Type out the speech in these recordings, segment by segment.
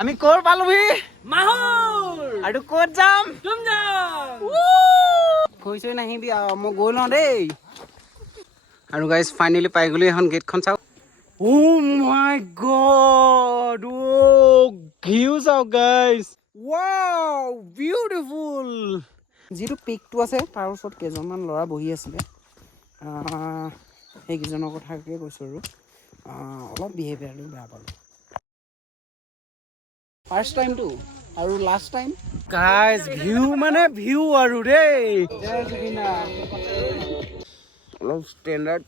আমি ক'ৰ পালোহি মাহুৰ আৰু ক'ত যাম তুমজাং কৈছই নাহিবি আৰু মই গৈ লওঁ দেই আৰু গাইজ ফাইনেলি পাই গ'লো এখন গেটখন চাওক ও মাই গড ও ভিউ চাওক গাইজ ৱাও বিউটিফুল যিটো পিকটো আছে তাৰ ওচৰত কেইজনমান ল'ৰা বহি আছিলে সেইকেইজনৰ কথাকে কৈছোঁ আৰু অলপ বিহেভিয়াৰটো বেয়া পালোঁ ফাৰ্ষ্ট টাইমটো আৰু লাষ্ট টাইম গাইজ ভিউ মানে ভিউ আৰু দেই অলপ ষ্টেণ্ডাৰ্ড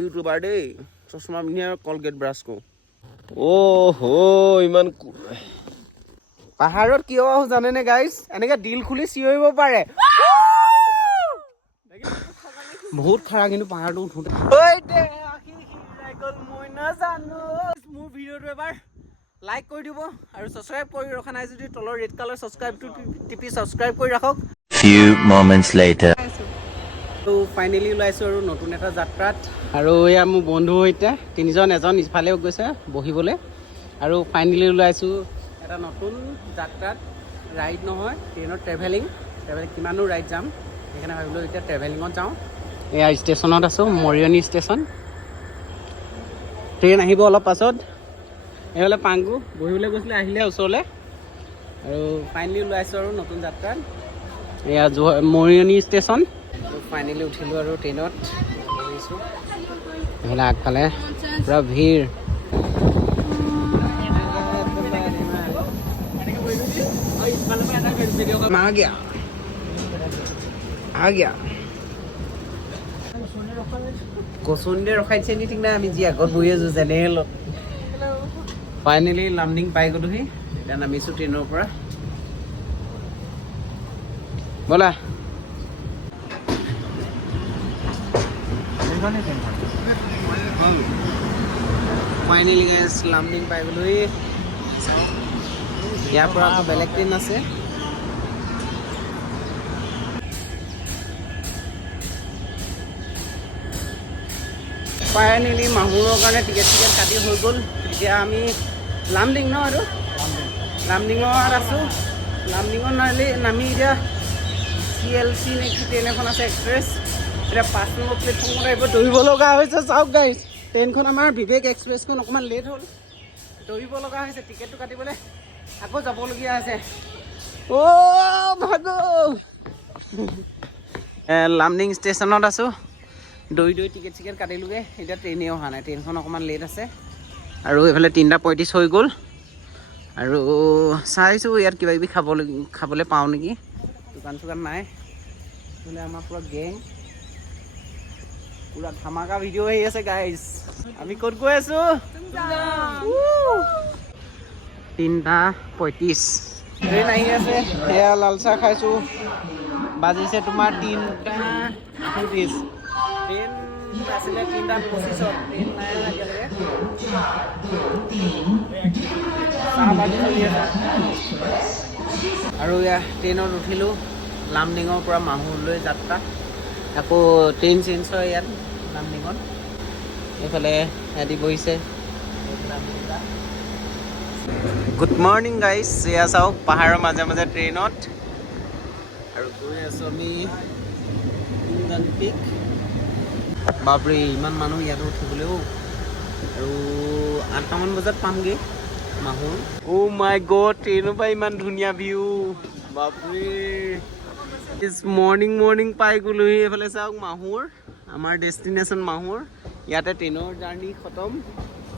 ইউটিউবাৰ দেই চশমা পিন্ধি আৰু কলগেট ব্ৰাছ কৰোঁ ইমান পাহাৰত কিয় আহোঁ জানেনে গাইজ এনেকে দিল খুলি চিঞৰিব পাৰে বহুত খাৰা কিন্তু পাহাৰটো উঠোঁতে মই নাজানো মোৰ ভিডিঅ'টো এবাৰ লাইক কৰি দিব আৰু ছাবস্ক্ৰাইব কৰি ৰখা নাই যদি তলৰ ৰেড কালাৰ ছাবস্ক্ৰাইবটো টিপি ছাবস্ক্ৰাইব কৰি ৰাখক Few moments later. তো ফাইনেলি ওলাইছোঁ আৰু নতুন এটা যাত্ৰাত আৰু এয়া মোৰ বন্ধু সৈতে তিনিজন এজন ইফালেও গৈছে বহিবলৈ আৰু ফাইনেলি ওলাইছোঁ এটা নতুন যাত্ৰাত ৰাইড নহয় ট্ৰেইনত ট্ৰেভেলিং কিমানো ৰাইড যাম সেইকাৰণে ভাবিলোঁ এতিয়া ট্ৰেভেলিঙত যাওঁ এয়া ষ্টেচনত আছোঁ মৰিয়নি ষ্টেচন ট্ৰেইন আহিব অলপ পাছত এইফালে পাংগু বহিবলৈ গৈছিলে আহিলে ওচৰলৈ আৰু ফাইনেলি ওলাইছোঁ আৰু নতুন যাত্ৰাত এয়া মৰিয়নি ষ্টেচন ফাইনেলি উঠিলোঁ আৰু ট্ৰেইনত বহিছোঁ এইফালে আগফালে পূৰা ভিৰ কচুন্দে ৰখাই দিছে নি ঠিক নাই আমি যি আগত বহি আছোঁ জেনেৰেলত ফাইনেলি লামডিং পাই গ'লোহি এতিয়া নামিছোঁ ট্ৰেইনৰ পৰা ব'লা ফাইনেলি গাইজ লামডিং পাই গ'লোহি ইয়াৰ পৰা আকৌ বেলেগ ট্ৰেইন আছে ফাইনেলি মাহুৰৰ কাৰণে টিকেট কাটি হৈ গ'ল এতিয়া আমি লামডিং ন আৰু লামডিঙত আছোঁ লামডিঙত নামি এতিয়া CLC নে কি ট্ৰেইন এখন আছে এক্সপ্ৰেছ এতিয়া 5 নম্বৰ প্লেটফৰ্মত আহিব দৌৰিব লগা হৈছে চাওক গাইজ ট্ৰেইনখন আমাৰ বিবেক এক্সপ্ৰেছখন অকণমান লেট হ'ল দৌৰিব লগা হৈছে টিকেটটো কাটিবলৈ আকৌ যাবলগীয়া আছে লামডিং ষ্টেচনত আছোঁ দৌৰি টিকেট কাটিলোগৈ এতিয়া ট্ৰেইনেই অহা নাই ট্ৰেইনখন অকণমান লেট আছে আৰু এইফালে 3:35 হৈ গ'ল আৰু চাইছোঁ ইয়াত কিবা কিবি খাবলৈ পাওঁ নেকি দোকান চোকান নাই এইফালে আমাৰ পূৰা গেং পূৰা ধামাকা ভিডিঅ' আহি আছে গাইজ আমি ক'ত গৈ আছোঁ 3:35 ট্ৰেইন আহি আছে সেয়া লাল চাহ খাইছোঁ বাজিছে তোমাৰ 3:30 ট্ৰেইন আছিলে 3:25 ট্ৰেইন নাই এতিয়ালৈকে চাহ বাজি চলি আছে আৰু এয়া ট্ৰেইনত উঠিলোঁ লামডিঙৰ পৰা মাহুৰলৈ যাত্ৰা আকৌ ট্ৰেইন চেঞ্জ হয় ইয়াত লামডিঙত এইফালে সিহঁতি বহিছে গুড মৰ্ণিং গাইজ এয়া চাওক পাহাৰৰ মাজে মাজে ট্ৰেইনত আৰু গৈ আছোঁ আমি তুমজাং পিক বাপৰে ইমান মানুহ ইয়াত উঠিবলৈও আৰু 8টামান বজাত পামগৈ মাহুৰ মাই গড ট্ৰেইনৰ পৰা ইমান ধুনীয়া ভিউ বাপৰে মৰ্ণিং পাই গ'লোহি এইফালে চাওক মাহুৰ আমাৰ ডেষ্টিনেশ্যন মাহুৰ ইয়াতে ট্ৰেইনৰ জাৰ্ণি খতম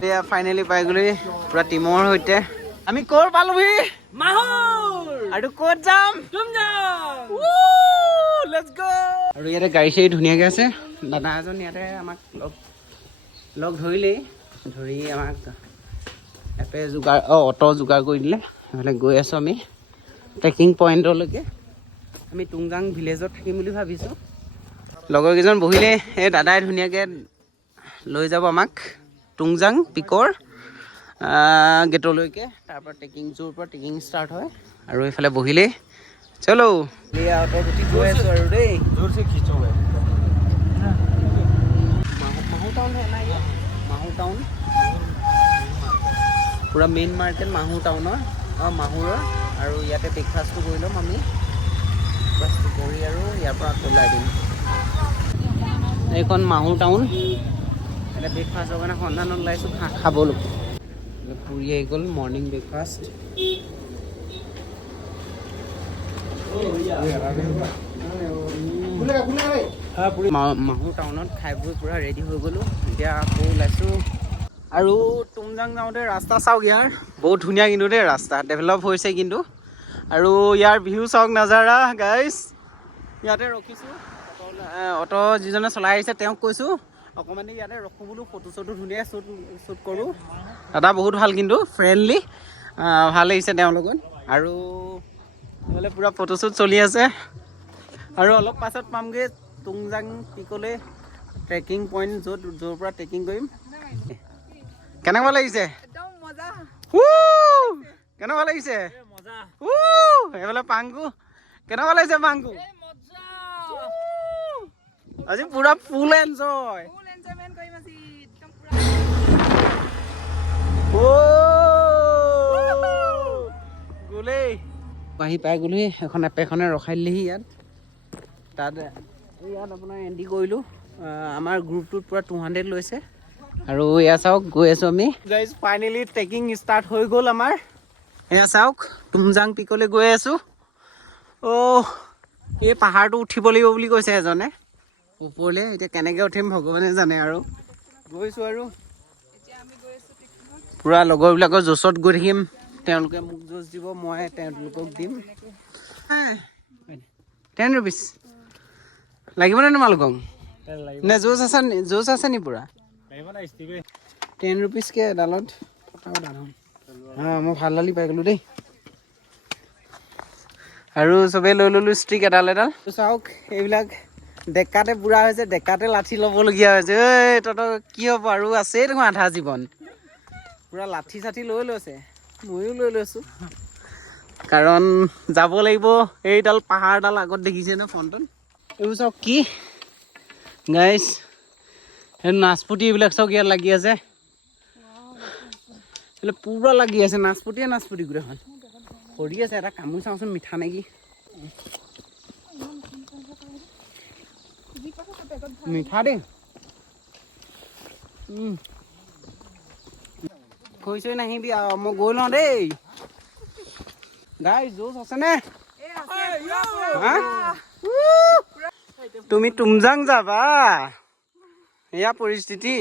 এয়া ফাইনেলি পাই গ'লোহি পূৰা টিমৰ সৈতে আমি ক'ৰ পালোহি মাহুৰ আৰু ক'ত যাম তুমজাং লেটছ গ' আৰু ইয়াতে গাড়ী চাড়ী ধুনীয়াকৈ আছে দাদা এজন ইয়াতে আমাক লগ ধৰিলেই ধৰি আমাক এপে অটো যোগাৰ কৰি দিলে সেইফালে গৈ আছোঁ আমি ট্ৰেকিং পইণ্টলৈকে আমি তুমজাং ভিলেজত থাকিম বুলি ভাবিছোঁ লগৰকেইজন বহিলে এই দাদাই ধুনীয়াকৈ লৈ যাব আমাক তুমজাং পিকৰ গেটলৈকে তাৰপৰা ট্ৰেকিংটোৰ পৰা ট্ৰেকিং ষ্টাৰ্ট হয় আৰু এইফালে বহিলেই চলো এয়া অটত উঠি গৈ আছোঁ আৰু দেই মাহু টাউন মাহু টাউন পূৰা মেইন মাৰ্কেট মাহু টাউনৰ অঁ মাহুৰৰ আৰু ইয়াতে ব্ৰেকফাষ্টটো কৰি ল'ম আমি ব্ৰেকফাষ্টটো কৰি আৰু ইয়াৰ পৰা আকৌ ওলাই দিম এইখন মাহুৰ টাউন এতিয়া ব্ৰেকফাষ্টৰ কাৰণে সন্ধানত ওলাইছোঁ খাবলৈ পুৰি আহি গ'ল মৰ্ণিং ব্ৰেকফাষ্ট মাহুৰ টাউনত খাই বৈ পূৰা ৰেডি হৈ গ'লোঁ এতিয়া আকৌ ওলাইছোঁ আৰু তুমজাং যাওঁতে ৰাস্তা চাওক ইয়াৰ বহুত ধুনীয়া কিন্তু দেই ৰাস্তা ডেভেলপ হৈছে কিন্তু আৰু ইয়াৰ ভিউ চাওক নাজাৰা গাইজ ইয়াতে ৰখিছোঁ অটো যিজনে চলাই আহিছে তেওঁক কৈছোঁ অকণমান ইয়াতে ৰখোঁ বোলো ফটো চটো ধুনীয়া শ্বুট কৰোঁ দাদা বহুত ভাল কিন্তু ফ্ৰেণ্ডলি ভাল লাগিছে তেওঁৰ লগত আৰু বোলে পূৰা ফটোশ্বুট চলি আছে আৰু অলপ পাছত পামগৈ তুমজাং পিকলৈ ট্ৰেকিং পইণ্ট য'ৰ পৰা ট্ৰেকিং কৰিম কেনেকুৱা লাগিছে কেনেকুৱা লাগিছে এইফালে পাংকু কেনেকুৱা লাগিছে পাংকু আজি পুৰা ফুল এনজয় গ'লেই আহি পাই গ'লোহি এখন এপেখনে ৰখাই দিলেহি তাত আপোনাৰ এণ্ট্ৰি কৰিলোঁ আমাৰ গ্ৰুপটোত পূৰা 200 লৈছে আৰু এয়া চাওক গৈ আছোঁ আমি গাইজ ফাইনেলি ট্ৰেকিং ষ্টাৰ্ট হৈ গ'ল আমাৰ এয়া চাওক তুমজাং পিকলৈ গৈ আছোঁ এই পাহাৰটো উঠিব লাগিব বুলি কৈছে এজনে ওপৰলৈ এতিয়া কেনেকৈ উঠিম ভগৱানে জানে আৰু গৈছোঁ আৰু পূৰা লগৰবিলাকৰ জ'চত গৈ থাকিম তেওঁলোকে মোক জ'চ দিব মই তেওঁলোকক দিম 10 rupees লাগিবনে তোমালোকক নে জ'চ আছে নি পূৰা 10 rupeesকৈ এডালত মই ভাল লালি পাই গ'লোঁ দেই আৰু চবেই লৈ ল'লোঁ ষ্ট্ৰিক এডাল চাওক এইবিলাক ডেকাতে বুঢ়া হৈছে ডেকাতে লাঠি ল'বলগীয়া হৈছে ঐ তহঁতৰ কি হ'ব আৰু আছেই দেখোন আধা জীৱন পূৰা লাঠি চাঠি লৈ লৈছে ময়ো লৈ লৈছোঁ কাৰণ যাব লাগিব এইডাল পাহাৰডাল আগত দেখিছে ন ফ্ৰণ্টত এইবোৰ চাওক কি গাইজ এই নাচপতি এইবিলাক চাওক ইয়াত লাগি আছে এইবিলাক পূৰা লাগি আছে নাচপতিয়ে নাচপতি গোটেইখন সৰি আছে এটা কামুৰি চাওঁচোন মিঠা নেকি মিঠা দেই খৈ নাহিবি আৰু মই গৈ লওঁ দেই গাইজ জ'চ আছেনে তুমি তুমজাং যাবা এয়া পৰিস্থিতি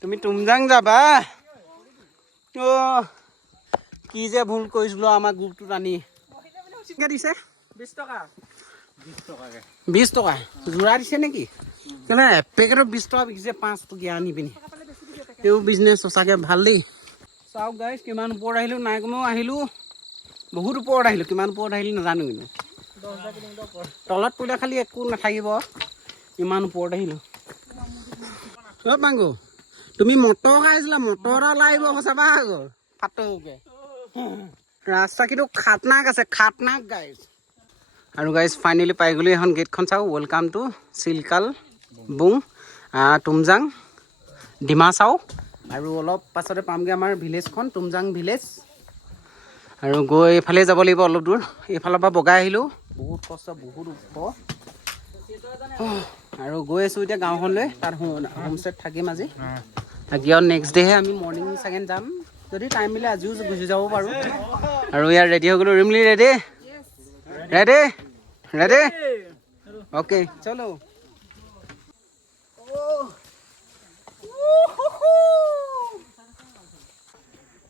তুমি তুমজাং যাবা কি যে ভুল কৰিছিলোঁ আমাৰ গ্ৰুপটোত আনি দিছে 20 টকা যোৰা দিছে নেকি কেলে পেকেটত 20 টকা বিকিছে 5 টকীয়া আনি পিনি এইবোৰ বিজনেছ সঁচাকৈ ভাল দেই চাওক গাইজ কিমান ওপৰত আহিলোঁ নাই কমেও আহিলোঁ বহুত ওপৰত আহিলোঁ কিমান ওপৰত আহিলোঁ নাজানো কিন্তু 10,000 কিলোমিটাৰ তলত পৰিলে খালি একো নাথাকিব ইমান ওপৰত আহিলোঁ পাংগু তুমি মটৰ খাইছিলা মটৰ এটা ওলাই আহিব চাবা আগৰ ফাটৌকে ৰাস্তা কিন্তু খাতনাক আছে খাতনাক গাইজ আৰু গাইজ ফাইনেলি পাই গ'লোঁ এখন গেটখন চাওক ৱেলকাম টু চিলকাল বুং তুমজাং ডিমাচাও আৰু অলপ পাছতে পামগৈ আমাৰ ভিলেজখন তুমজাং ভিলেজ আৰু গৈ এইফালে যাব লাগিব অলপ দূৰ এইফালৰ পৰা বগাই আহিলোঁ বহুত কষ্ট বহুত ওখ আৰু গৈ আছোঁ এতিয়া গাঁওখনলৈ তাত হোমষ্টেত থাকিম আজি থাকি আৰু নেক্সট ডেহে আমি মৰ্ণিং ছেকেণ্ড যাম যদি টাইম মিলে আজিও গুচি যাব পাৰোঁ আৰু ইয়াৰ ৰেডি হৈ গ'লোঁ Rimli ready ready ready okay চলো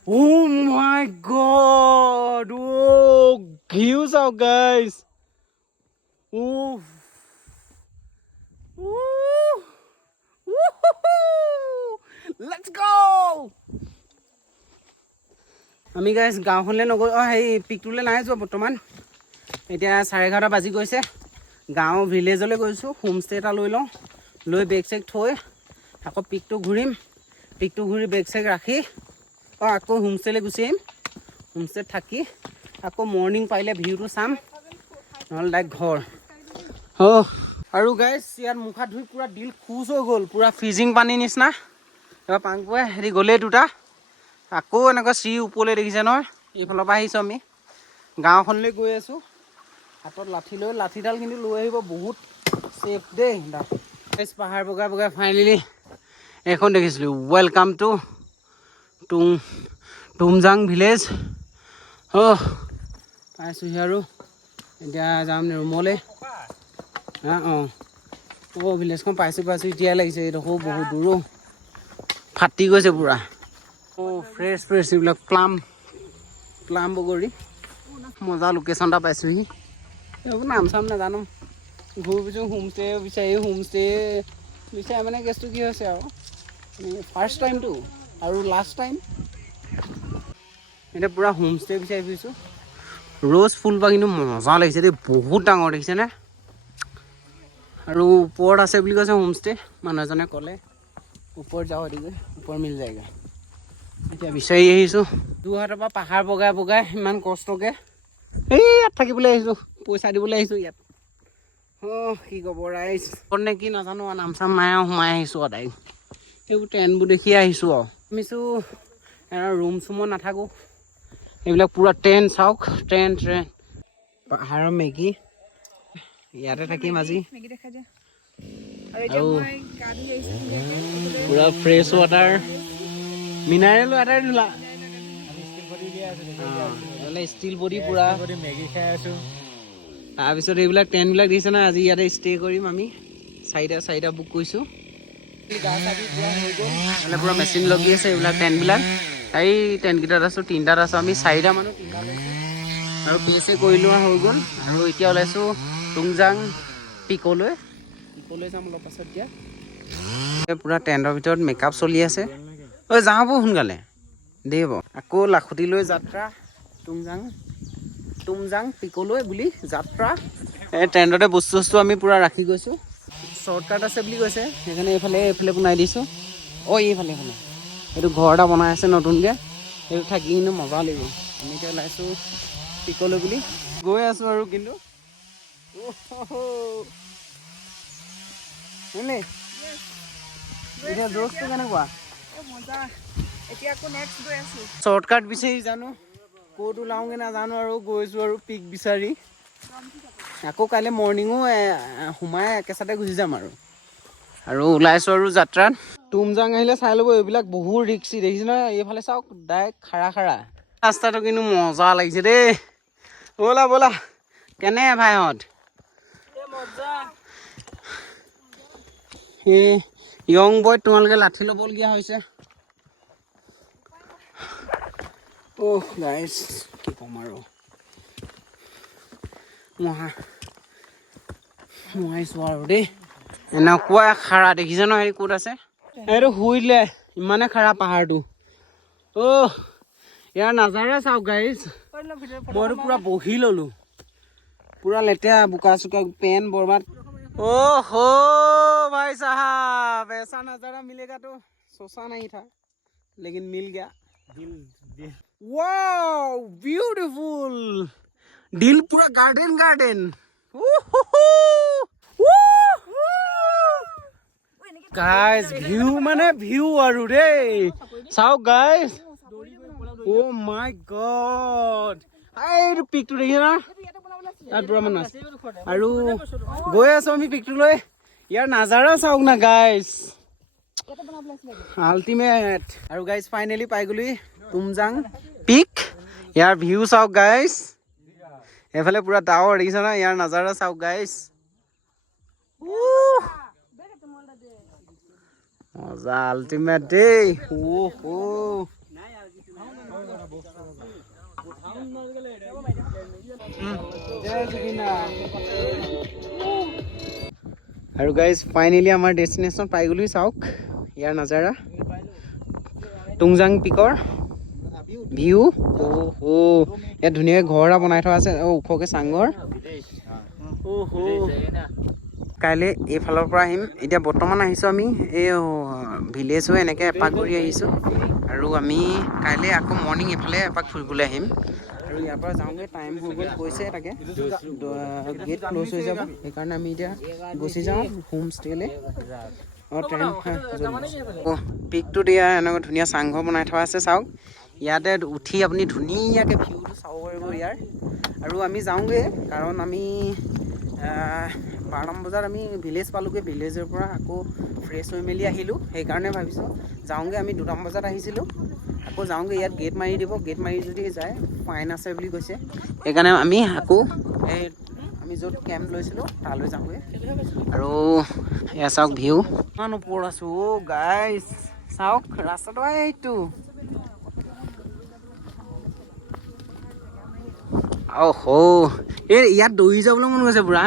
Oh my god! Oh, views out, guys. Oh. Woo. Let's go! আমি গাইজ গাঁওখনলৈ নগৈ সেই পিকটোলৈ নাই যোৱা বৰ্তমান এতিয়া 11:30 বাজি গৈছে গাঁও ভিলেজলৈ গৈছোঁ হোমষ্টে এটা লৈ লওঁ লৈ বেগ চেগ থৈ আকৌ পিকটো ঘূৰিম পিকটো ঘূৰি বেগ চেগ ৰাখি আকৌ হোমষ্টেলৈ গুচি আহিম হোমষ্টেত থাকি আকৌ মৰ্ণিং পাৰিলে ভিউটো চাম নহ'লে ডাইৰেক্ট ঘৰ আৰু গাইজ ইয়াত মুখ হাত ধুই পূৰা দিল খুচ হৈ গ'ল পূৰা ফ্ৰিজিং পানীৰ নিচিনা এবাৰ পাংপুৱে হেৰি গ'লেই দুটা আকৌ এনেকুৱা চিৰি ওপৰলৈ দেখিছে নহয়, এইফালৰ পৰা আহিছোঁ আমি গাঁওখনলৈ গৈ আছোঁ। হাতত লাঠি লৈ, লাঠিডাল কিন্তু লৈ আহিব, বহুত ছেফ দেই। পাহাৰ বগাই বগাই ফাইনেলি এইখন দেখিছিলোঁ, ৱেলকাম টু তুমজাং ভিলেজ। পাইছোঁহি আৰু এতিয়া যাম ৰুমলৈ। ভিলেজখন পাইছোঁ এতিয়াই লাগিছে। এইডোখৰ বহুত দূৰো ফাটি গৈছে পুৰা। ফ্ৰেছ এইবিলাক প্লাম বগৰী। মজা লোকেশ্যন এটা পাইছোঁহি। এইবোৰ নাম চাম নাজানো, ঘূৰি ফুৰিছোঁ হোমষ্টে বিচাৰি মানে কেছটো কি হৈছে আৰু ফাৰ্ষ্ট টাইমটো আৰু লাষ্ট টাইম এতিয়া পুৰা হোমষ্টে বিচাৰি ফুৰিছোঁ। ৰ'জ ফুলপাহ কিন্তু মজা লাগিছে দেই, বহুত ডাঙৰ দেখিছেনে? আৰু ওপৰত আছে বুলি কৈছে হোমষ্টে, মানুহ এজনে ক'লে ওপৰত যাওঁ দিগৈ, ওপৰত মিল যায়গৈ। এতিয়া বিচাৰি আহিছোঁ যোৰহাটৰ পৰা পাহাৰ বগাই বগাই ইমান কষ্টকৈ ইয়াত থাকিবলৈ আহিছোঁ, পইচা দিবলৈ আহিছোঁ ইয়াত। কি ক'ব ৰাইজ নে কি নাজানো আৰু, নাম চাম নাই আৰু সোমাই আহিছোঁ আৰু ডাইৰেক্ট সেইবোৰ ট্ৰেইনবোৰ দেখিয়ে আহিছোঁ আৰু। ভাবিছোঁ ৰুম চুমত নাথাকোঁ, এইবিলাক পুৰা ট্ৰেইন চাওক, ট্ৰেইন পাহাৰৰ মেগী ইয়াতে থাকিম আজি। আৰু পুৰা ফ্ৰেছ ৱাটাৰ, মিনাৰেল ৱাটাৰ ধোলা ষ্টিল বডি পুৰা মেগী খাই আছোঁ। তাৰপিছত এইবিলাক টেণ্টবিলাক দিছে না, আজি ইয়াতে ষ্টে কৰিম আমি। চাৰিটা বুক কৰিছোঁ। পুৰা মেচিন লগি আছে এইবিলাক টেণ্টবিলাক। এই টেণ্টকেইটাত আছোঁ, 3টাত আছোঁ আমি, 4টা মানুহ 3টা লৈছোঁ আৰু PSA কৰিলোঁ হৈ গ'ল। আৰু এতিয়া ওলাইছোঁ তুমজাং পিকলৈ যাম অলপ পাছত। এতিয়া পুৰা টেণ্টৰ ভিতৰত মেকআপ চলি আছে। যাওঁ বৌ সোনকালে দেই হ'ব। আকৌ লাখুটিলৈ যাত্ৰা, তুমজাং পিকলৈ বুলি যাত্ৰা। এই টেণ্টতে বস্তু আমি পুৰা ৰাখি গৈছোঁ। শ্বৰ্টকাট আছে বুলি কৈছে, সেইকাৰণে এইফালে বনাই দিছোঁ। এইফালে এইটো ঘৰ এটা বনাই আছে নতুনকৈ, সেইটো থাকি কিন্তু মজা লাগিব। আমি এতিয়া ওলাইছোঁ পিকলৈ বুলি গৈ আছোঁ আৰু কিন্তু এতিয়া জোচটো কেনেকুৱা? শ্বৰ্টকাট বিচাৰি জানো ক'ত ওলাওঁগৈ নাজানো আৰু গৈছোঁ আৰু পিক বিচাৰি। আকৌ কাইলৈ মৰ্ণিঙো সোমাই একেচাতে গুচি যাম আৰু ওলাইছোঁ আৰু যাত্ৰাত। তুমজাং আহিলে চাই ল'ব, এইবিলাক বহুত ৰিক্সি দেখিছে নহয়। এইফালে চাওক ডাইৰেক্ট খাৰা ৰাস্তাটো কিন্তু মজা লাগিছে দেই। ব'লা কেনে ভাইহঁত? য়ং বয় তোমালোকে লাঠি ল'বলগীয়া হৈছে। গাইজ কি ক'ম আৰু, মহাইছোঁ আৰু দেই। এনেকুৱা খাৰা দেখিছে ন? হেৰি ক'ত আছে এইটো শুই দিলে, ইমানে খাৰা পাহাৰটো। ইয়াৰ নাজাৰা চাওক গাইজ, মইতো পুৰা বহি ল'লোঁ, পুৰা লেতেৰা বোকা চোকা, পেন বৰবাদ। भाई साहब ऐसा नजारा मिलेगा तो सोचा नहीं था, लेकिन मिल गया। वाओ ब्यूटीफुल, दिल पूरा गार्डन। गाइस व्यू माने व्यू আৰু দেই চাওক গাইস। মাই গড, এইটো পিকটো দেখিছে না? তাত পুৰা মানুহ আছে আৰু গৈ আছোঁ আমি পিকটোলৈ। ইয়াৰ নাজাৰা চাওক না গাইজ, আল্টিমেট। আৰু গাইজ ফাইনেলি পাই গ'লি তুমজাং পিক। ইয়াৰ ভিউ চাওক গাইজ, এইফালে পুৰা ডাৱৰ দেখিছে না? ইয়াৰ নাজাৰা চাওক গাইজ, মজা আল্টিমেট দেই। আৰু গাইজ ফাইনেলি আমাৰ ডেষ্টিনেশ্যন পাই গ'লো। চাওক ইয়াৰ নাজাৰা, তুমজাং পিকৰ ভিউ। ইয়াত ধুনীয়াকৈ ঘৰ এটা বনাই থোৱা আছে, ওখকৈ চাংঘৰ। কাইলৈ এইফালৰ পৰা আহিম। এতিয়া বৰ্তমান আহিছোঁ আমি এই ভিলেজ হৈ এনেকৈ এপাক ঘূৰি আহিছোঁ, আৰু আমি কাইলৈ আকৌ মৰ্ণিং এইফালে এপাক ফুৰিবলৈ আহিম। আৰু ইয়াৰ পৰা যাওঁগৈ, টাইম হৈ গ'ল কৈছে, তাকে গেট ক্ল'জ হৈ যাব, সেইকাৰণে আমি এতিয়া গুচি যাওঁ হোম ষ্টেলৈ। পিকটোত ইয়াৰ এনেকুৱা ধুনীয়া চাংঘৰ বনাই থোৱা আছে চাওক। ইয়াতে উঠি আপুনি ধুনীয়াকৈ ভিউটো চাব পাৰিব ইয়াৰ। আৰু আমি যাওঁগৈ, কাৰণ আমি 12 বজাত আমি ভিলেজ পালোঁগৈ। ভিলেজৰ পৰা আকৌ ফ্ৰেছ হৈ মেলি আহিলোঁ, সেইকাৰণে ভাবিছোঁ যাওঁগৈ। আমি 2 বজাত আহিছিলোঁ, আকৌ যাওঁগৈ। ইয়াত গেট মাৰি দিব, গেট মাৰি যদি যায় ফাইন আছে বুলি কৈছে, সেইকাৰণে আমি আকৌ এই আমি য'ত কেম্প লৈছিলোঁ তালৈ যাওঁগৈ। আৰু এয়া চাওক ভিউ, ইমান ওপৰত আছোঁ অ' গাইছ, চাওক ৰাস্তাটো এইটো। এই ইয়াত দৌৰি যাবলৈ মন গৈছে পুৰা।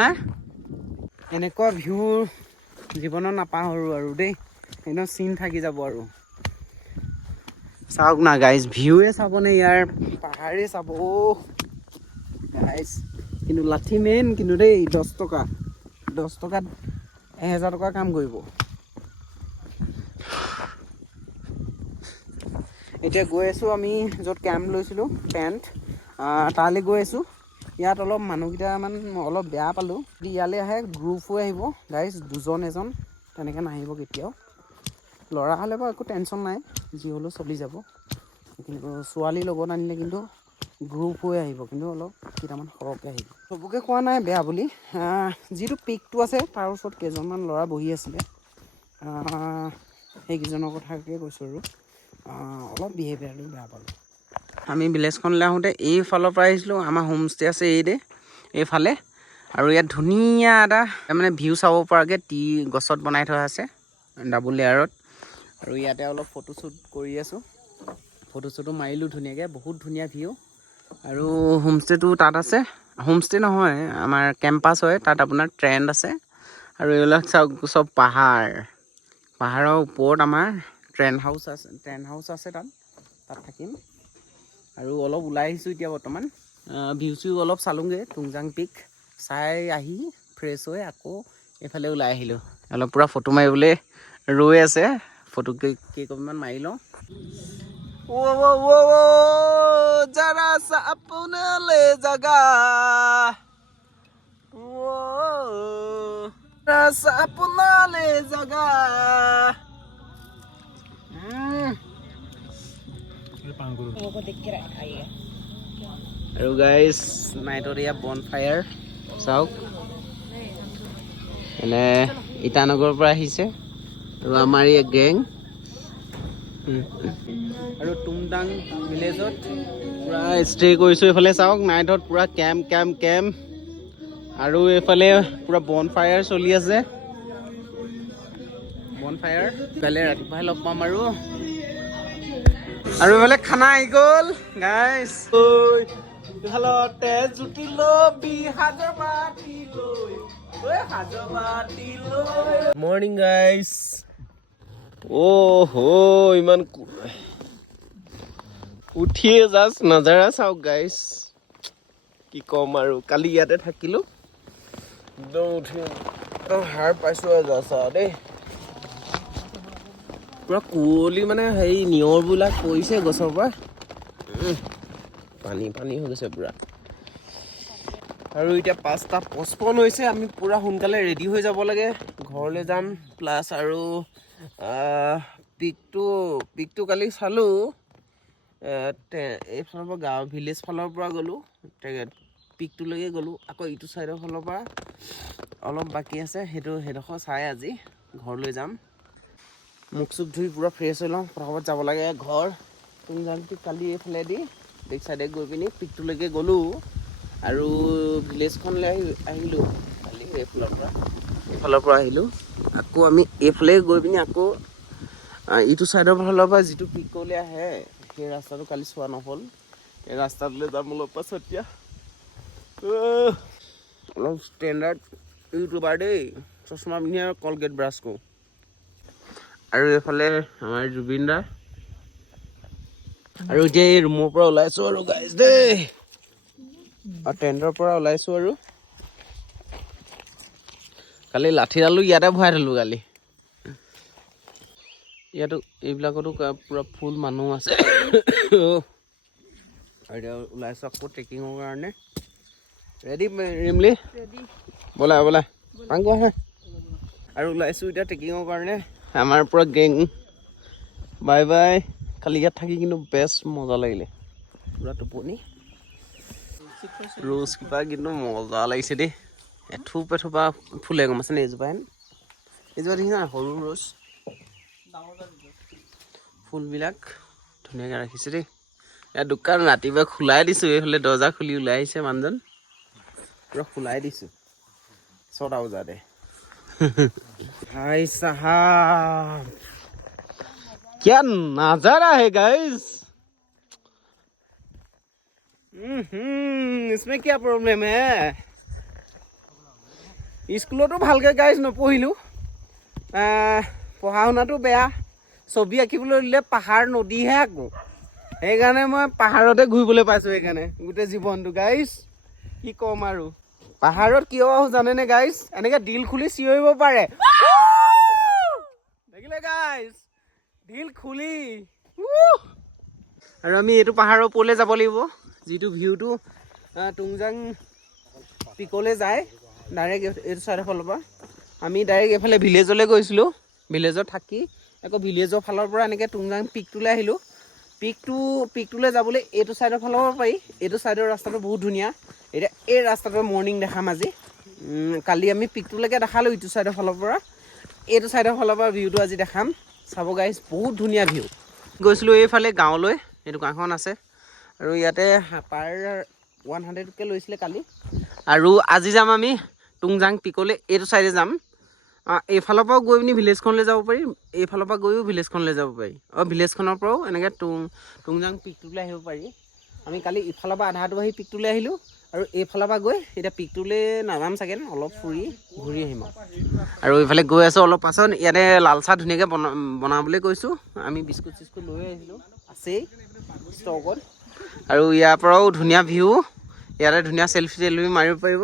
এনেকুৱা ভিউ জীৱনত নাপাহৰোঁ আৰু দেই, একদম চিন থাকি যাব আৰু। চাওক না গাইজ, ভিউৱে চাবনে ইয়াৰ, পাহাৰে চাব অ' গাইজ। কিন্তু লাঠি মেইন কিন্তু দেই, 10 টকা, 10 টকাত 1000 টকা কাম কৰিব। এতিয়া গৈ আছোঁ আমি য'ত কেম্প লৈছিলোঁ, টেণ্ট তালৈ গৈ আছোঁ। ইয়াত অলপ মানুহকেইটামান অলপ বেয়া পালোঁ। ইয়ালৈ আহে গ্ৰুপ হৈ আহিব গাইজ, 2জন এজন তেনেকৈ নাহিব কেতিয়াও। ল'ৰা হ'লে বাৰু একো টেনশ্যন নাই, যি হ'লেও চলি যাব। কিন্তু ছোৱালীৰ লগত আনিলে কিন্তু গ্ৰুপ হৈ আহিব, কিন্তু অলপ কেইটামান সৰহকৈ আহিব। চবকে কোৱা নাই বেয়া বুলি, যিটো পিকটো আছে তাৰ ওচৰত কেইজনমান ল'ৰা বহি আছিলে, সেইকেইজনৰ কথাকে কৈছোঁ। আৰু অলপ বিহেভিয়াৰটো বেয়া পালোঁ। আমি ভিলেজখনলৈ আহোঁতে এইফালৰ পৰা আহিছিলোঁ, আমাৰ হোমষ্টে আছে এইফালে। আৰু ইয়াত ধুনীয়া এটা মানে ভিউ চাব পৰাকৈ গছত বনাই থোৱা আছে, ডাবুল লেয়াৰত। আৰু ইয়াতে অলপ ফটোশ্বুট কৰি আছোঁ, ফটোশ্বুটো মাৰিলোঁ ধুনীয়াকৈ, বহুত ধুনীয়া ভিউ। আৰু হোমষ্টেটো তাত আছে, হোমষ্টে নহয় আমাৰ কেম্পাছ হয়, তাত আপোনাৰ ট্ৰেণ্ড আছে। আৰু এইবিলাক চাওক চব পাহাৰৰ ওপৰত আমাৰ ট্ৰেণ্ড হাউচ আছে তাত থাকিম। আৰু অলপ ওলাই আহিছোঁ এতিয়া বৰ্তমান, ভিউ অলপ চালোঁগৈ, টুংজাং পিক চাই আহি ফ্ৰেছ হৈ আকৌ এইফালে ওলাই আহিলোঁ। অলপ পূৰা ফটো মাৰিবলৈ ৰৈ আছে, ফটো কেইকপিমান মাৰি লওঁ। জৰা সা अपना ले जगा, जरा सा अपना ले जगा। আৰু গাইজ নাইটত এয়া বন ফায়াৰ চাওক, এনে ইটানগৰৰ পৰা আহিছে আৰু আমাৰ এই গেং। আৰু টুমটাং ভিলেজত পূৰা ষ্টে কৰিছোঁ। এইফালে চাওক নাইটত পূৰা কেম্প। আৰু এইফালে পূৰা বন ফায়াৰ চলি আছে, বন ফায়াৰ। কাইলৈ ৰাতিপুৱাহে লগ পাম আৰু এইফালে খানা আহি গ'ল গাইজ। ইফালতে জুতি লবি মৰ্ণিং গাইজ। ইমান উঠিয়ে জাষ্ট নাজাৰা চাওক গাইজ, কি ক'ম আৰু। কালি ইয়াতে থাকিলোঁ, একদম হাৰ পাইছোঁ আৰু যা দেই। পূৰা কুঁৱলী মানে হেৰি নিয়ৰবিলাক পৰিছে গছৰ পৰা, পানী হৈ গৈছে পূৰা। আৰু এতিয়া 5:55 হৈছে, আমি পূৰা সোনকালে ৰেডি হৈ যাব লাগে, ঘৰলৈ যাম। প্লাছ আৰু পিকটো কালি চালোঁ, এইফালৰ পৰা গাঁও ভিলেজ ফালৰ পৰা গ'লোঁ, পিকটোলৈকে গ'লোঁ। আকৌ ইটো ছাইডৰ ফালৰ পৰা অলপ বাকী আছে, সেইডোখৰ চাই আজি ঘৰলৈ যাম। মুখ চুখ ধুই পূৰা ফ্ৰেছ হৈ লওঁ, ফটাফট যাব লাগে ঘৰ। টুংজাং পিক কালি এইফালেদি বেক চাইডে গৈ পিনি পিকটোলৈকে গ'লোঁ। আৰু ভিলেজখনলৈ আহিলোঁ কালি এইফালৰ পৰা আহিলোঁ। আকৌ আমি এইফালে গৈ পিনি আকৌ ইটো ছাইডৰ ফালৰ পৰা যিটো পিকলৈ আহে সেই ৰাস্তাটো কালি চোৱা নহ'ল, এই ৰাস্তাটোলৈ যাম অলপ পাছত। এতিয়া অলপ ষ্টেণ্ডাৰ্ড ইউটিউবাৰ দেই, চশমা পিন্ধি আৰু কলগেট ব্ৰাছ কৰোঁ। আৰু এইফালে আমাৰ জুবিন দা। আৰু এতিয়া এই ৰুমৰ পৰা ওলাইছোঁ আৰু গাইজ দেই, আৰু টেণ্টৰ পৰা ওলাইছোঁ। আৰু কালি লাঠিডালো ইয়াতে ভৰাই থলোঁ কালি। ইয়াতো এইবিলাকতো পূৰা ফুল মানুহ আছে। আৰু এতিয়া ওলাইছোঁ আকৌ ট্ৰেকিঙৰ কাৰণে। ৰেডি ৰিমলি? ব'লা আৰু ওলাইছোঁ এতিয়া ট্ৰেকিঙৰ কাৰণে। আমাৰ পৰা গেং বাই কালি ইয়াত থাকি কিন্তু বেষ্ট মজা লাগিলে পুৰা টোপনি ৰ'জকেইপা কিন্তু মজা লাগিছে দেই এথোপা ফুলে গম আছে নে এইজোপা দেখিছা নাই সৰু ৰ'জ ফুলবিলাক ধুনীয়াকৈ ৰাখিছে দেই ইয়াৰ দোকান ৰাতিপুৱা খোলাই দিছোঁ এইফালে দৰ্জা খুলি ওলাই আহিছে মানুহজন পুৰা খোলাই দিছোঁ 6টা বজাতে ভাই সাহাব क्या नजारा है गाइस इसमें क्या प्रॉब्लम है স্কুলতো ভালকৈ গাইজ নপঢ়িলোঁ পঢ়া শুনাটো বেয়া ছবি আঁকিবলৈ দিলে পাহাৰ নদীহে আঁকো সেইকাৰণে মই পাহাৰতে ঘূৰিবলৈ পাইছোঁ সেইকাৰণে গোটেই জীৱনটো গাইজ কি ক'ম আৰু পাহাৰত কিয় আহোঁ জানেনে গাইজ এনেকৈ দিল খুলি চিঞৰিব পাৰে দেখিলে গাইজ দিল খুলি আৰু আমি এইটো পাহাৰৰ ওপৰলৈ যাব লাগিব যিটো ভিউটো টুংজাং পিকলৈ যায় ডাইৰেক্ট এইটো চাইডৰ ফালৰ পৰা আমি ডাইৰেক্ট এইফালে ভিলেজলৈ গৈছিলোঁ ভিলেজত থাকি আকৌ ভিলেজৰ ফালৰ পৰা এনেকৈ টুংজাং পিকটোলৈ আহিলোঁ পিকটোলৈ যাবলৈ এইটো চাইডৰ ফালৰ পৰা পাৰি এইটো চাইডৰ ৰাস্তাটো বহুত ধুনীয়া এতিয়া এই ৰাস্তাটো মৰ্ণিং দেখাম আজি কালি আমি পিকটোলৈকে দেখালোঁ ইটো চাইডৰ ফালৰ পৰা এইটো চাইডৰ ফালৰ পৰা ভিউটো আজি দেখাম চাব গাইজ বহুত ধুনীয়া ভিউ গৈছিলোঁ এইফালে গাঁৱলৈ এই দোকানখন আছে আৰু ইয়াতে পাৰ 100কৈ লৈছিলে কালি আৰু আজি যাম আমি টুংজাং পিকলৈ এইটো চাইডে যাম এইফালৰ পৰাও গৈ পিনি ভিলেজখনলৈ যাব পাৰি এইফালৰ পৰা গৈও ভিলেজখনলৈ যাব পাৰি ভিলেজখনৰ পৰাও এনেকৈ টুংজাং পিকটোলৈ আহিব পাৰি আমি কালি ইফালৰ পৰা আধাটো আহি পিকটোলৈ আহিলোঁ আৰু এইফালৰ পৰা গৈ এতিয়া পিকটোলৈ নাযাম চাগে অলপ ফুৰি ঘূৰি আহিম আৰু এইফালে গৈ আছোঁ অলপ পাছত ইয়াতে লাল চাহ ধুনীয়াকৈ বনাবলৈ কৈছোঁ আমি বিস্কুট চিস্কুট লৈ আহিছিলোঁ আছেই ষ্টকত আৰু ইয়াৰ পৰাও ধুনীয়া ভিউ ইয়াতে ধুনীয়া চেলফি মাৰিব পাৰিব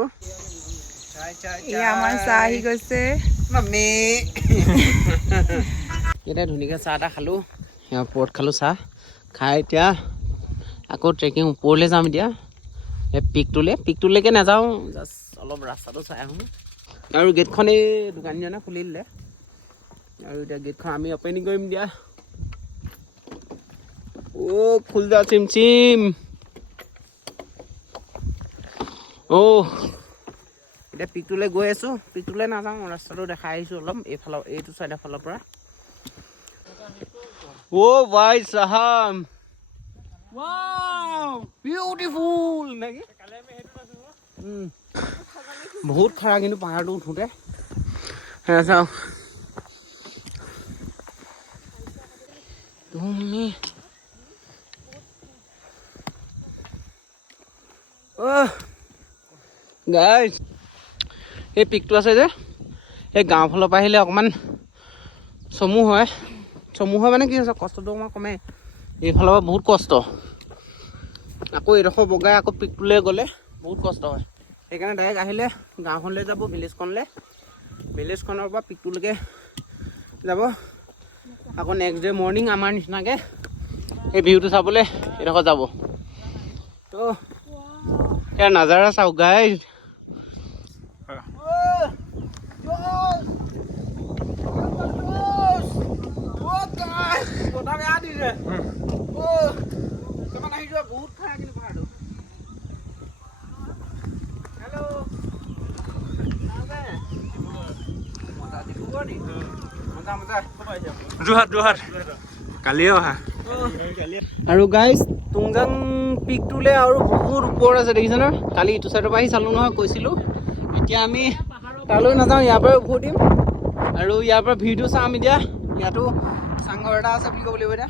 আমাৰ চাহ আহি গৈছে এতিয়া ধুনীয়াকৈ চাহ এটা খালোঁ ইয়াৰ ওপৰত খালোঁ চাহ খাই এতিয়া আকৌ ট্ৰেকিং ওপৰলৈ যাম এতিয়া এই পিকটোলৈকে নাযাওঁ জাষ্ট অলপ ৰাস্তাটো চাই আহোঁ আৰু গেটখন এই দোকানীজনে খুলি দিলে আৰু এতিয়া গেটখন আমি অপেনিং কৰিম দিয়া খুল যা চিম এতিয়া পিকটোলৈ গৈ আছোঁ পিকটোলৈ নাযাওঁ ৰাস্তাটো দেখাই আহিছোঁ অলপ এইটো চাইডৰ ফালৰ পৰা ভাই চাহাব Wow! বিউটিফুল নেকি বহুত খাৰা কিন্তু পাহাৰটো উঠোঁতে চাওঁ তুমি গাইজ এই পিকটো আছে যে এই গাঁও ফালৰ পৰা আহিলে অকণমান চমু হয় মানে কি হৈছে কষ্টটো অকণমান কমে এইফালৰ পৰা বহুত কষ্ট আকৌ এইডোখৰ বগাই আকৌ পিকটোলৈ গ'লে বহুত কষ্ট হয় সেইকাৰণে ডাইৰেক্ট আহিলে গাঁওখনলৈ যাব ভিলেজখনৰ পৰা পিকটোলৈকে যাব আকৌ নেক্সট ডে মৰ্ণিং আমাৰ নিচিনাকৈ এই ভিউটো চাবলৈ এইডোখৰ যাব তো ইয়াৰ নাজাৰা চাওক গাইজ বহুত খাৰা কিন্তু পাহাৰটো যোৰহাট কালিয়ে অহা আৰু গাইজ টুংজাং পিকটোলৈ আৰু বহুত ওপৰত আছে দেখিছে ন কালি ইটো চাইডৰ পৰা আহি চালোঁ নহয় কৈছিলোঁ এতিয়া আমি তালৈ নাযাওঁ ইয়াৰ পৰাই উভতিম আৰু ইয়াৰ পৰা ভিউটো চাম এতিয়া ইয়াতো চাংঘৰ এটা আছে বুলি ক'ব লাগিব এতিয়া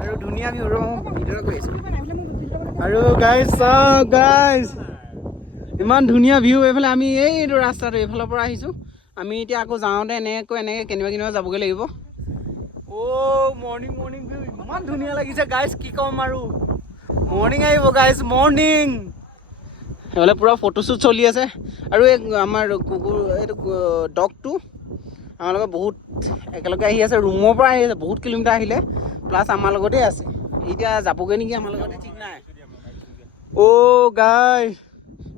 আৰু ধুনীয়া ভিউ ভিতৰত গৈ আছোঁ আৰু গাইজ চাওক গাইজ ইমান ধুনীয়া ভিউ এইফালে আমি এইটো ৰাস্তাটো এইফালৰ পৰা আহিছোঁ আমি এতিয়া আকৌ যাওঁতে এনেকৈ কেনিবা যাবগৈ লাগিব মৰ্ণিং ভিউ ইমান ধুনীয়া লাগিছে গাইজ কি ক'ম আৰু মৰ্ণিং আহিব গাইজ মৰ্ণিং সেইফালে পূৰা ফটোশ্বুট চলি আছে আৰু এই আমাৰ কুকুৰ এইটো ডগটো আমাৰ লগত বহুত একেলগে আহি আছে ৰুমৰ পৰা আহি আছে বহুত কিলোমিটাৰ আহিলে প্লাছ আমাৰ লগতে আছে এতিয়া যাবগৈ নেকি আমাৰ লগতে ঠিক নাই গাইজ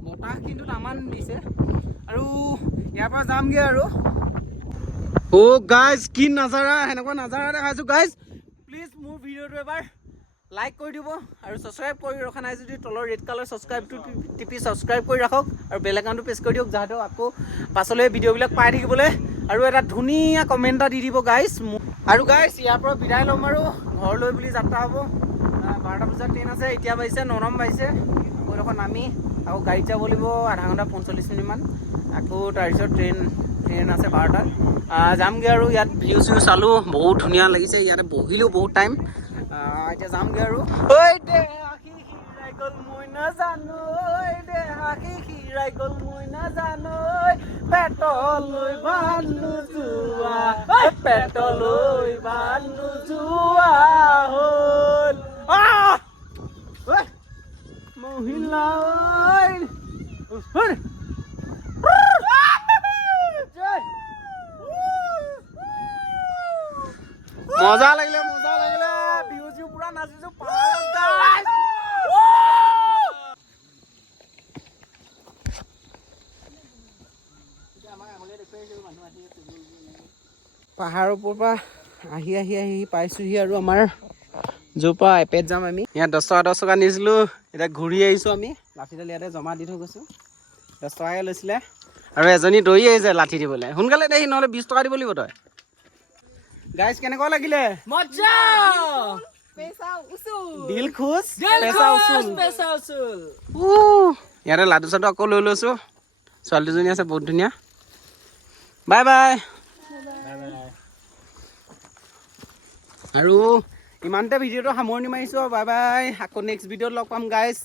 বতাহ কিন্তু তামান দিছে আৰু ইয়াৰ পৰা যামগৈ আৰু ও গাইজ কি নাজাৰা সেনেকুৱা নাজাৰা দেখাইছোঁ গাইজ প্লিজ মোৰ ভিডিঅ'টো এবাৰ লাইক কৰি দিব আৰু ছাবস্ক্ৰাইব কৰি ৰখা নাই যদি তলৰ ৰেড কালাৰ ছাবস্ক্ৰাইবটো টিপি ছাবস্ক্ৰাইব কৰি ৰাখক আৰু বেল আইকনটো প্ৰেছ কৰি দিয়ক যাতে আকৌ পাছলৈ ভিডিঅ'বিলাক পাই থাকিবলৈ আৰু এটা ধুনীয়া কমেণ্ট এটা দি দিব গাইজ আৰু গাইজ ইয়াৰ পৰা বিদায় ল'ম আৰু ঘৰলৈ বুলি যাত্ৰা হ'ব 12টা বজাত ট্ৰেইন আছে এতিয়া বাজিছে 9 বাজিছে আকৌ এডোখৰ নামি আকৌ গাড়ীত যাব লাগিব আধা ঘণ্টা 45 মিনিটমান আকৌ তাৰপিছত ট্ৰেইন আছে 12টাত যামগৈ আৰু ইয়াত ভিউ চিউ চালোঁ বহুত ধুনীয়া লাগিছে ইয়াতে বহিলোঁ বহুত টাইম এতিয়া যামগৈ আৰু ঐ দে আখি খিৰাই গ'ল মই নাজানো ঐ দে আখি খিৰাই গ'ল মই নাজানো পেটলৈ বান্ধো যোৱা পেটলৈ বান্ধো যোৱা হ'ল মহিলা মজা লাগিলে বিহু চিহু পুৰা নাচিছো পাহাৰৰ ওপৰৰ পৰা আহি পাইছোহি আৰু আমাৰ য'ৰ পৰা এপেত যাম আমি ইয়াত 10 টকা নিছিলোঁ এতিয়া ঘূৰি আহিছোঁ আমি লাঠিডাল ইয়াতে জমা দি থৈ গৈছোঁ 10 টকাকৈ লৈছিলে আৰু এজনী দৌৰি আহিছে লাঠি দিবলৈ সোনকালে দেহি নহ'লে 20 টকা দিব লাগিব তই গাইজ কেনেকুৱা লাগিলে মজা পেছা উসুল দিল খুশ পেছা উসুল ইয়াতে লাডু চাডু আকৌ লৈ লৈছোঁ ছোৱালীজনী আছে বহুত ধুনীয়া বাই বাই আৰু ইমানতে ভিডিঅ'টো সামৰণি মাৰিছোঁ বাই বাই আকৌ নেক্সট ভিডিঅ'ত লগ পাম গাইজ